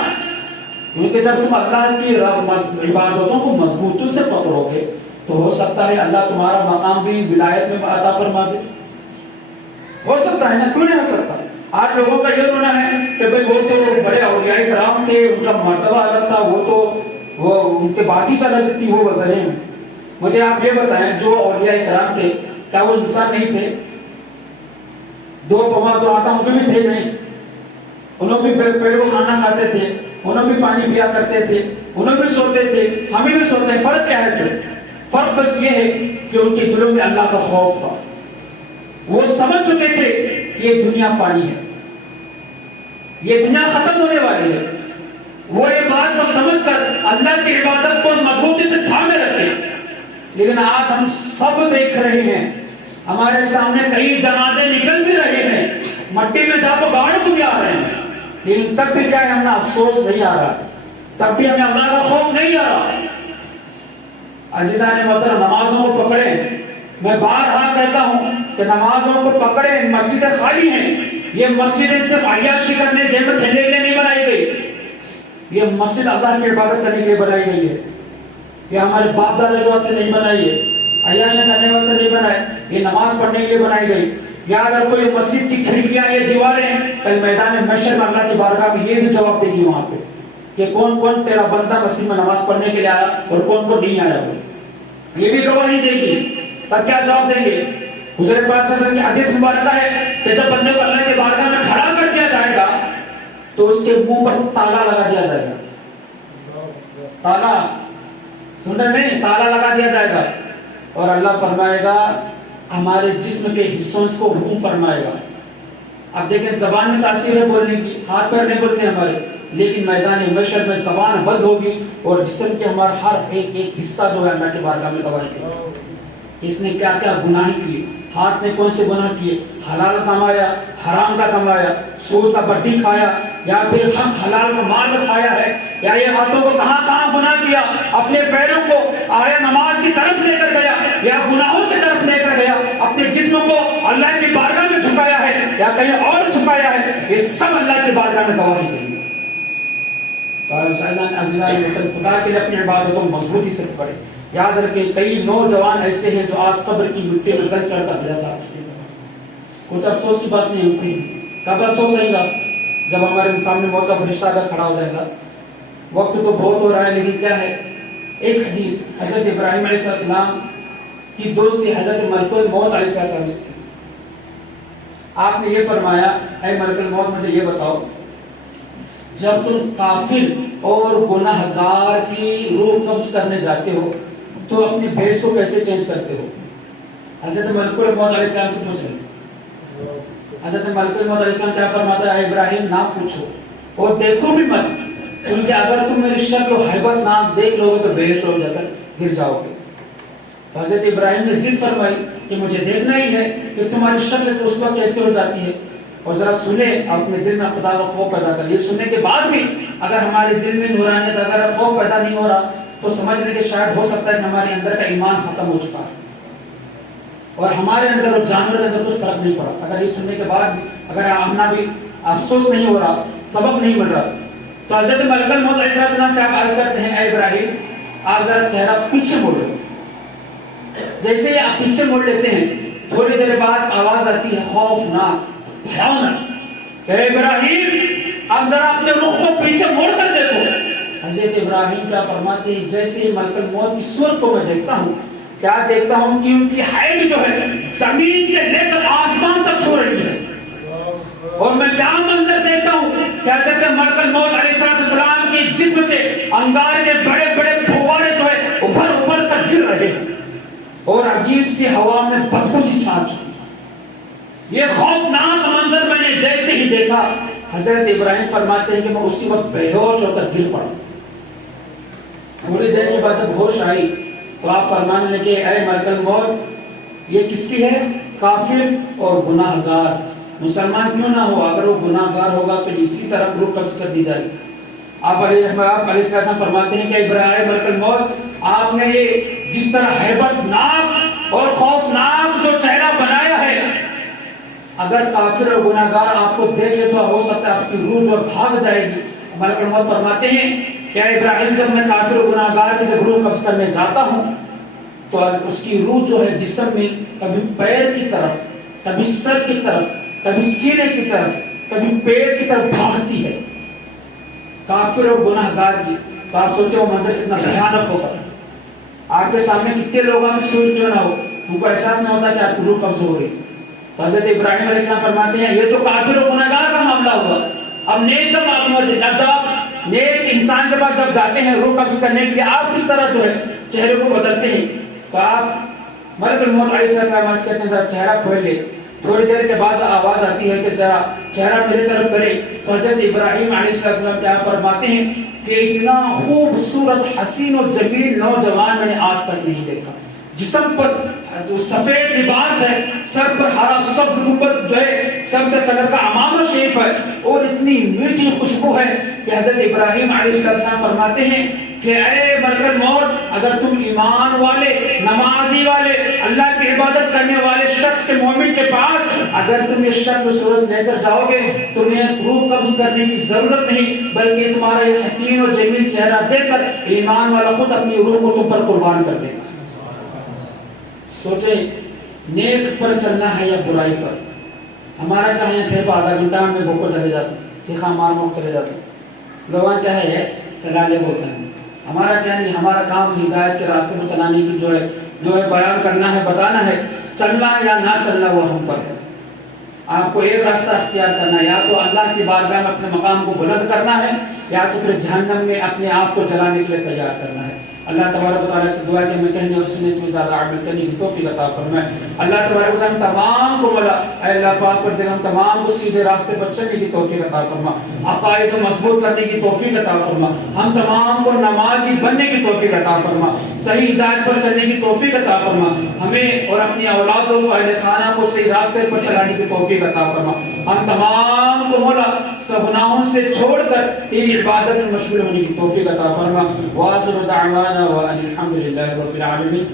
کیونکہ جب تم اللہ کی عبادتوں کو مضبوطی سے پکڑو گے تو ہو سکتا ہے اللہ تمہارا مقام بھی ولایت میں عطا فرما دے۔ ہو سکتا ہے نا، کیوں نہیں ہو سکتا؟ آج لوگوں کا یہ رونا ہے کہ بھئی وہ تو بڑے اولیاء کرام تھے، ان کا مرتبہ الگ تھا، وہ ان کے بات ہی چل رہی تھی، وہ وغیرہ۔ مجھے آپ یہ بتائیں جو اولیاء کرام تھے کیا وہ انسان نہیں تھے؟ دو پوا دو آٹا ان کے بھی تھے نہیں؟ انہوں بھی پیڑوں کھانا کھاتے تھے، انہوں بھی پانی پیا کرتے تھے، انہوں بھی سوتے تھے، ہمیں بھی سوتے ہیں۔ فرق کیا ہے پھر؟ فرق بس یہ ہے کہ ان کے دلوں میں اللہ کا خوف تھا، وہ سمجھ چکے تھے کہ یہ دنیا فانی ہے، یہ دنیا ختم ہونے والی ہے۔ وہ یہ بات کو سمجھ کر اللہ کی عبادت کو مضبوطی سے تھامے رکھے۔ لیکن آج ہم سب دیکھ رہے ہیں، ہمارے سامنے کئی جنازے نکل بھی رہے ہیں، مٹی میں جا کو گاڑ کو بھی آ رہے ہیں، لیکن تب بھی کیا ہے، ہمیں افسوس نہیں آ رہا، تب بھی ہمیں اللہ کا خوف نہیں آ رہا۔ عزیزان محترم، نمازوں کو پکڑیں۔ میں بارہا کہتا ہوں کہ نمازوں کو پکڑیں، مسجدیں خالی ہیں، یہ مسجدیں صرف عیاشی کرنے جیب میں کھیلنے کے لیے نہیں بنائی گئی، یہ مسجد اللہ کی عبادت کرنے کے لیے بنائی گئی ہے، یہ ہمارے باپ دادا کے واسطے نہیں بنائی ہے، عیاشی کرنے واسطے نہیں بنائے، یہ نماز پڑھنے کے لیے بنائی گئی۔ یا اگر کوئی مسجد کی کھڑکیاں یہ دیواریں کل میدان محشر میں اللہ کی بارگاہ میں یہ بھی جواب دے گی وہاں پہ کہ کون کون تیرا بندہ مسجد میں نماز پڑھنے کے لیے آیا اور کون کون نہیں آیا، یہ بھی گواہی دے گی۔ تب کیا جواب دیں گے؟ حضور پاک صلی اللہ علیہ وسلم کی حدیث مبارکہ ہے کہ جب بندے کو اللہ کی بارگاہ میں کھڑا کر دیا جائے گا تو اس کے منہ پر تالا لگا دیا جائے گا، تالا، سن رہے نہیں، تالا لگا دیا جائے گا، اور اللہ فرمائے گا ہمارے جسم کے حصوں کو حکم فرمائے گا۔ اب دیکھیں زبان میں تاثیر ہے بولنے کی، ہاتھ پیر نہیں بولتے ہمارے، لیکن میدان محشر میں زبان بند ہوگی اور جسم کے ہمارا ہر ایک حصہ جو ہے اللہ کے بارگاہ میں گواہی دے گا اس نے کیا کیا گناہ کیے، ہاتھ نے کون سے گناہ کیے، حلال کمایا، حرام کا کمایا، سود کا بڈی کھایا، یا پھر حلال کا مال کھایا ہے، یا یہ ہاتھوں کو کہاں کہاں گناہ کیا، اپنے پیروں کو آیا نماز کی طرف لے کر گیا یا گناہوں کی طرف لے کر گیا، اپنے جسم کو اللہ کی بارگاہ میں جھکایا ہے یا کہیں اور جھکایا ہے، یہ سب اللہ کی بارگاہ میں گواہی دیں گے۔ تو عزیزان خدا کے لیے اپنی عبادتوں کو مضبوطی سے پکڑیں۔ یاد رکھیں کئی نوجوان ایسے ہیں جو آج قبر کی مٹی میں گل چڑھ کر گیا تھا۔ کچھ افسوس کی بات نہیں ہوتی، کب افسوس آئے گا؟ جب ہمارے سامنے موت کا فرشتہ اگر کھڑا ہو جائے گا۔ وقت تو بہت ہو رہا ہے، لیکن کیا ہے، ایک حدیث حضرت ابراہیم علیہ السلام کی دوستی حضرت ملک الموت علیہ السلام سے تھی۔ آپ نے یہ فرمایا، اے ملک الموت مجھے یہ بتاؤ، جب تم کافر اور گناہ گار کی روح قبض کرنے جاتے ہو تو اپنے بھیس کو کیسے چینج کرتے ہو؟ حضرت ملک الموت علیہ السلام سے پوچھ رہے حضرت ملک الموت علیہ السلام کیا فرماتا ہے؟ ابراہیم نہ پوچھو اور دیکھو بھی مت، کیونکہ اگر تم میری شکل و حیبت نہ دیکھ لو گے تو بے ہوش ہو جا کر گر جاؤ گے۔ تو حضرت ابراہیم نے ضد فرمائی کہ مجھے دیکھنا ہی ہے کہ تمہاری شکل اس وقت کیسے ہو جاتی ہے، اور ذرا سنیں اپنے دل میں خدا کا خوف پیدا کر۔ یہ سننے کے بعد بھی اگر ہمارے دل میں نورانیت، اگر خوف پیدا نہیں ہو رہا تو سمجھ لیں کہ شاید ہو سکتا ہے کہ ہمارے اندر کا ایمان ختم ہو چکا ہے اور ہمارے اندر اور جانور کے اندر کچھ فرق نہیں پڑا۔ اگر یہ سننے کے بعد بھی اگر ہمنا بھی افسوس نہیں ہو رہا، سبق نہیں مل رہا، تو حضرت ملک الموت علیہ السلام کیا عرض کرتے ہیں؟ اے ابراہیم آپ ذرا چہرہ پیچھے موڑ لو۔ جیسے ہی آپ پیچھے موڑ لیتے ہیں تھوڑی دیر بعد آواز آتی ہے خوفناک، بھیانک، اے ابراہیم آپ ذرا اپنے رخ کو پیچھے موڑ کر دیکھو۔ حضرت ابراہیم کیا فرماتے ہیں؟ جیسے ہی ملک الموت کی صورت کو میں دیکھتا ہوں، کیا دیکھتا ہوں کہ ان کی ہائٹ جو ہے زمین سے لے کر آسمان تک چھو رہی ہے، اور میں کیا منظر دیکھتا ہوں کہ حضرت ملک الموت علیہ السلام کی جسم سے انگار کے بڑے بڑے پھوارے جو ہے ابھر ابھر کر گر رہے ہیں اور عجیب سی ہوا میں بدبو سی چھا چکی۔ یہ خوفناک منظر میں نے جیسے ہی دیکھا، حضرت ابراہیم فرماتے ہیں کہ میں اسی وقت بے ہوش ہو کر گر پڑا۔ تھوڑی دیر کے بعد جب ہوش آئی تو آپ فرمانے لگے اے ملک الموت یہ کس کی ہے؟ کافر اور گناہ گار، مسلمان کیوں نہ ہو، اگر وہ گناہ گار ہوگا تو اسی طرح روح قبض کر دی جائے۔ آپ علیہ السلام فرماتے ہیں کہ ابراہیم ملک الموت آپ نے یہ جس طرح ہیبت ناک اور خوفناک جو چہرہ بنایا ہے، اگر کافر اور گناہ گار آپ کو دیکھے تو ہو سکتا ہے آپ کی روح جو بھاگ جائے گی۔ ملک الموت فرماتے ہیں کہ ابراہیم جب میں کافر و گناہ گار کی جب روح قبض کرنے جاتا ہوں تو اس کی روح جو ہے جسم میں کبھی پیر کی طرف، کبھی سر کی طرف، کبھی سینے کی طرف، کبھی پیٹ کی طرف بھاگتی ہے کافر اور گناہ گار کی۔ تو آپ سوچیں وہ منظر کتنا بھیانک ہوگا۔ آپ کے سامنے کتنے لوگ میں سوئی کیوں نہ ہو، ان کو احساس نہیں ہوتا کہ آپ کی روح قبض ہو رہی۔ تو حضرت ابراہیم علیہ السلام فرماتے ہیں یہ تو کافر و گناہ گار کا معاملہ ہوا، اب نیک کا معاملہ ہے۔ جب نیک انسان کے پاس جب جاتے ہیں روح قبض کرنے کے لیے، آپ کس طرح جو ہے چہرے کو بدلتے ہیں، تو آپ ملک الموت علیہ السلام عرض کرتے ہیں ذرا چہرہ کھول لے۔ تھوڑی دیر کے بعد آواز آتی ہے کہ ذرا چہرہ میرے طرف کرے، تو حضرت ابراہیم علیہ السلام کیا فرماتے ہیں کہ اتنا خوبصورت حسین و جمیل نوجوان میں نے آج تک نہیں دیکھا۔ جسم پر سفید لباس ہے، سر پر ہرا سبز گنبد جو ہے سبز کلر کا عمامہ شریف ہے، اور اتنی میٹھی خوشبو ہے کہ حضرت ابراہیم علیہ السلام فرماتے ہیں کہ اے ملک الموت اگر تم ایمان والے، نمازی والے، اللہ کی عبادت کرنے والے شخص کے مومن کے پاس اگر تم یہ شکل و صورت لے کر جاؤ گے، تمہیں روح قبض کرنے کی ضرورت نہیں، بلکہ تمہارا یہ حسین و جمیل چہرہ دیکھ کر ایمان والا خود اپنی روح کو تم پر قربان کر دے گا۔ سوچیں نیک پر چلنا ہے یا برائی پر؟ ہمارا کیا ہے پھر آدھا گھنٹہ میں بھوکو چلے جاتے ہیں، چیخا مار مار چلے جاتے ہیں، لوگاں کیا ہے چلا لے بولتے ہیں۔ ہمارا کیا نہیں، ہمارا کام ہدایت کے راستے پر چلانے کی جو ہے بیان کرنا ہے، بتانا ہے، چلنا ہے یا نہ چلنا وہ ہم پر ہے۔ آپ کو ایک راستہ اختیار کرنا ہے، یا تو اللہ کی بارگاہ میں اپنے مقام کو بلند کرنا ہے، یا تو پھر جہنم میں اپنے آپ کو جلانے کے لیے تیار کرنا ہے۔ اللہ تبارک و تعالیٰ سے دعا کہ ہمیں کہنے اور سننے سے زیادہ عمل کرنے کی توفیق عطا فرمائے۔ اللہ تبارک و تعالیٰ تمام کو مولا اے اللہ پاک پر ہم تمام کو سیدھے راستے پر چلنے کی توفیق عطا فرما، عقائد کو مضبوط کرنے کی توفیق عطا فرما، ہم تمام کو نمازی بننے کی توفیق عطا فرما، صحیح ہدایت پر چلنے کی توفیق عطا فرما، ہمیں اور اپنی اولادوں کو، اہل خانہ کو صحیح راستے پر چلانے کی توفیق عطا فرما۔ ہم تمام کو مولا سب گناہوں سے چھوڑ کر تیری عبادت میں مشغول ہونے کی توفیق عطا فرما۔ وآخر دعوانا وان الحمد للہ رب العالمین۔